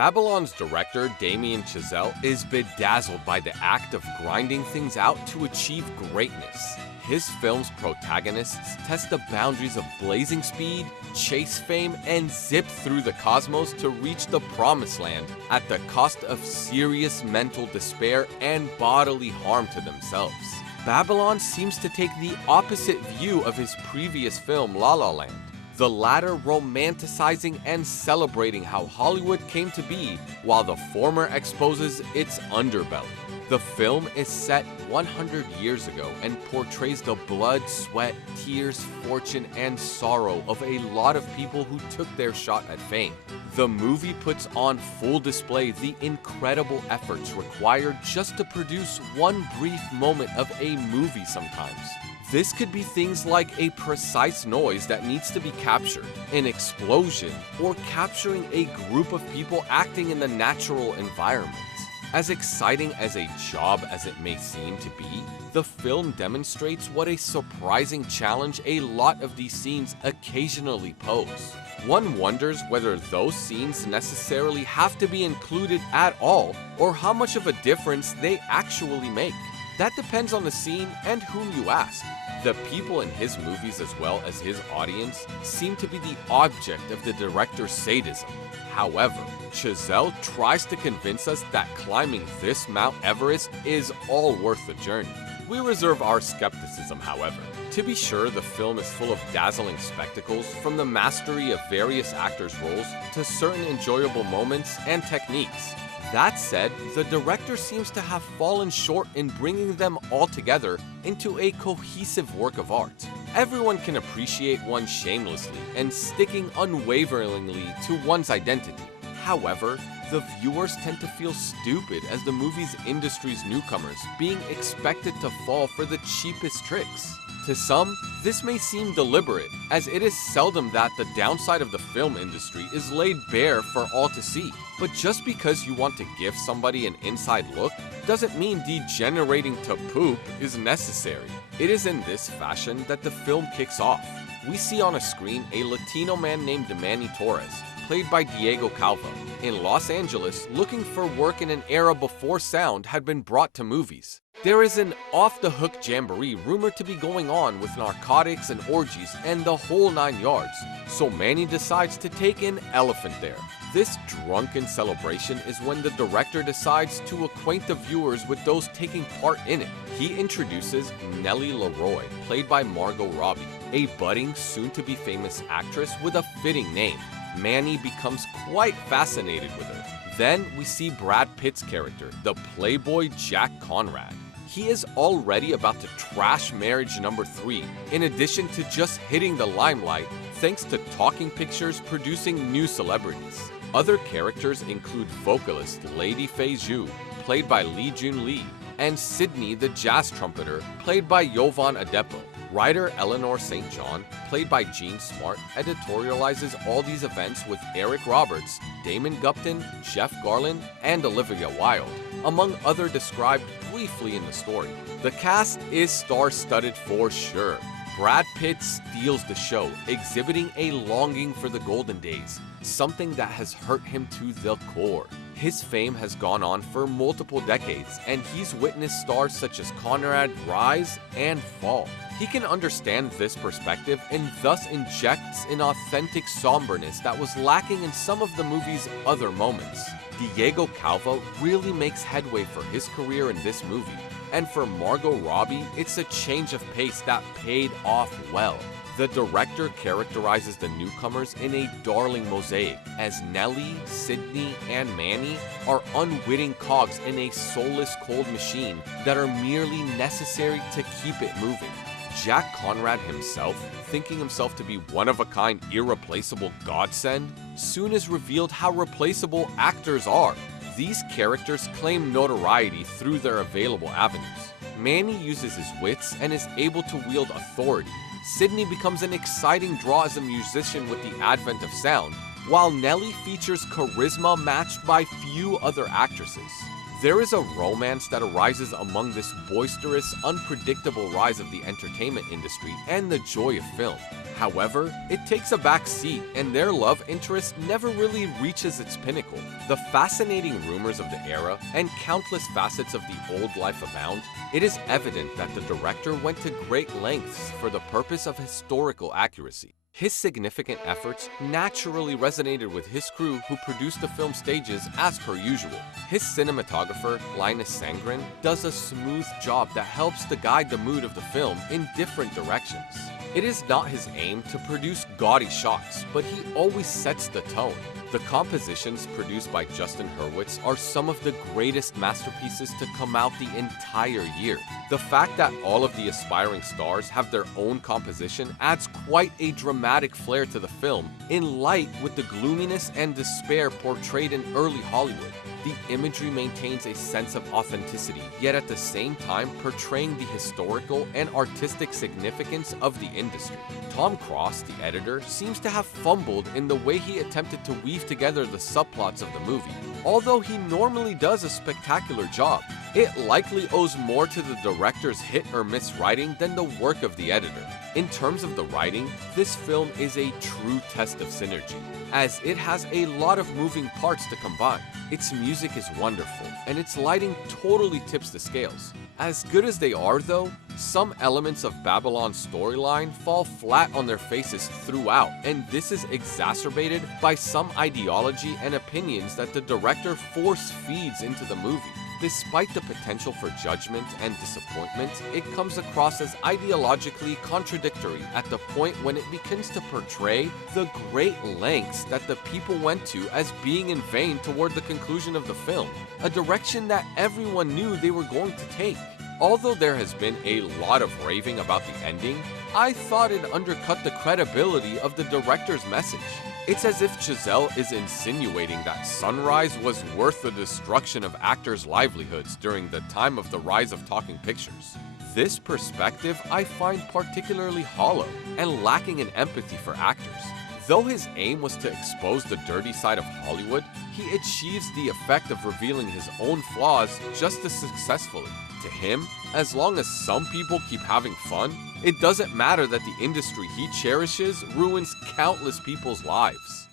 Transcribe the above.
Babylon's director, Damien Chazelle, is bedazzled by the act of grinding things out to achieve greatness. His film's protagonists test the boundaries of blazing speed, chase fame, and zip through the cosmos to reach the promised land at the cost of serious mental despair and bodily harm to themselves. Babylon seems to take the opposite view of his previous film, La La Land, the latter romanticizing and celebrating how Hollywood came to be, while the former exposes its underbelly. The film is set 100 years ago and portrays the blood, sweat, tears, fortune, and sorrow of a lot of people who took their shot at fame. The movie puts on full display the incredible efforts required just to produce one brief moment of a movie sometimes. This could be things like a precise noise that needs to be captured, an explosion, or capturing a group of people acting in the natural environment. As exciting as a job as it may seem to be, the film demonstrates what a surprising challenge a lot of these scenes occasionally pose. One wonders whether those scenes necessarily have to be included at all, or how much of a difference they actually make. That depends on the scene and whom you ask. The people in his movies, as well as his audience, seem to be the object of the director's sadism. However, Chazelle tries to convince us that climbing this Mount Everest is all worth the journey. We reserve our skepticism, however. To be sure, the film is full of dazzling spectacles, from the mastery of various actors' roles to certain enjoyable moments and techniques. That said, the director seems to have fallen short in bringing them all together into a cohesive work of art. Everyone can appreciate one shamelessly and sticking unwaveringly to one's identity. However, the viewers tend to feel stupid as the movie's industry's newcomers, being expected to fall for the cheapest tricks. To some, this may seem deliberate, as it is seldom that the downside of the film industry is laid bare for all to see. But just because you want to give somebody an inside look, doesn't mean degenerating to poop is necessary. It is in this fashion that the film kicks off. We see on a screen a Latino man named Manny Torres, played by Diego Calvo, in Los Angeles looking for work in an era before sound had been brought to movies. There is an off-the-hook jamboree rumored to be going on with narcotics and orgies and the whole 9 yards, so Manny decides to take an elephant there. This drunken celebration is when the director decides to acquaint the viewers with those taking part in it. He introduces Nellie Leroy, played by Margot Robbie, a budding, soon-to-be famous actress with a fitting name. Manny becomes quite fascinated with her. Then we see Brad Pitt's character, the playboy Jack Conrad. He is already about to trash marriage number 3, in addition to just hitting the limelight thanks to talking pictures producing new celebrities. Other characters include vocalist Lady Fei Zhu, played by Lee Jun Lee, and Sydney the jazz trumpeter, played by Yovan Adepo. Writer Eleanor St. John, played by Jean Smart, editorializes all these events with Eric Roberts, Damon Gupton, Jeff Garlin, and Olivia Wilde, among other described briefly in the story. The cast is star-studded for sure. Brad Pitt steals the show, exhibiting a longing for the golden days, something that has hurt him to the core. His fame has gone on for multiple decades, and he's witnessed stars such as Conrad rise and fall. He can understand this perspective and thus injects an authentic somberness that was lacking in some of the movie's other moments. Diego Calvo really makes headway for his career in this movie, and for Margot Robbie, it's a change of pace that paid off well. The director characterizes the newcomers in a darling mosaic, as Nellie, Sydney, and Manny are unwitting cogs in a soulless cold machine that are merely necessary to keep it moving. Jack Conrad himself, thinking himself to be one-of-a-kind irreplaceable godsend, soon is revealed how replaceable actors are. These characters claim notoriety through their available avenues. Manny uses his wits and is able to wield authority. Sydney becomes an exciting draw as a musician with the advent of sound, while Nellie features charisma matched by few other actresses. There is a romance that arises among this boisterous, unpredictable rise of the entertainment industry and the joy of film. However, it takes a back seat, and their love interest never really reaches its pinnacle. The fascinating rumors of the era and countless facets of the old life abound. It is evident that the director went to great lengths for the purpose of historical accuracy. His significant efforts naturally resonated with his crew who produced the film stages as per usual. His cinematographer, Linus Sandgren, does a smooth job that helps to guide the mood of the film in different directions. It is not his aim to produce gaudy shots, but he always sets the tone. The compositions produced by Justin Hurwitz are some of the greatest masterpieces to come out the entire year. The fact that all of the aspiring stars have their own composition adds quite a dramatic flair to the film, in light with the gloominess and despair portrayed in early Hollywood. The imagery maintains a sense of authenticity, yet at the same time portraying the historical and artistic significance of the industry. Tom Cross, the editor, seems to have fumbled in the way he attempted to weave together the subplots of the movie. Although he normally does a spectacular job, it likely owes more to the director's hit or miss writing than the work of the editor. In terms of the writing, this film is a true test of synergy, as it has a lot of moving parts to combine. Its music is wonderful, and its lighting totally tips the scales. As good as they are though, some elements of Babylon's storyline fall flat on their faces throughout, and this is exacerbated by some ideology and opinions that the director force feeds into the movie. Despite the potential for judgment and disappointment, it comes across as ideologically contradictory at the point when it begins to portray the great lengths that the people went to as being in vain toward the conclusion of the film, a direction that everyone knew they were going to take. Although there has been a lot of raving about the ending, I thought it undercut the credibility of the director's message. It's as if Chazelle is insinuating that Sunrise was worth the destruction of actors' livelihoods during the time of the rise of talking pictures. This perspective I find particularly hollow and lacking in empathy for actors. Though his aim was to expose the dirty side of Hollywood, he achieves the effect of revealing his own flaws just as successfully. To him, as long as some people keep having fun, it doesn't matter that the industry he cherishes ruins countless people's lives.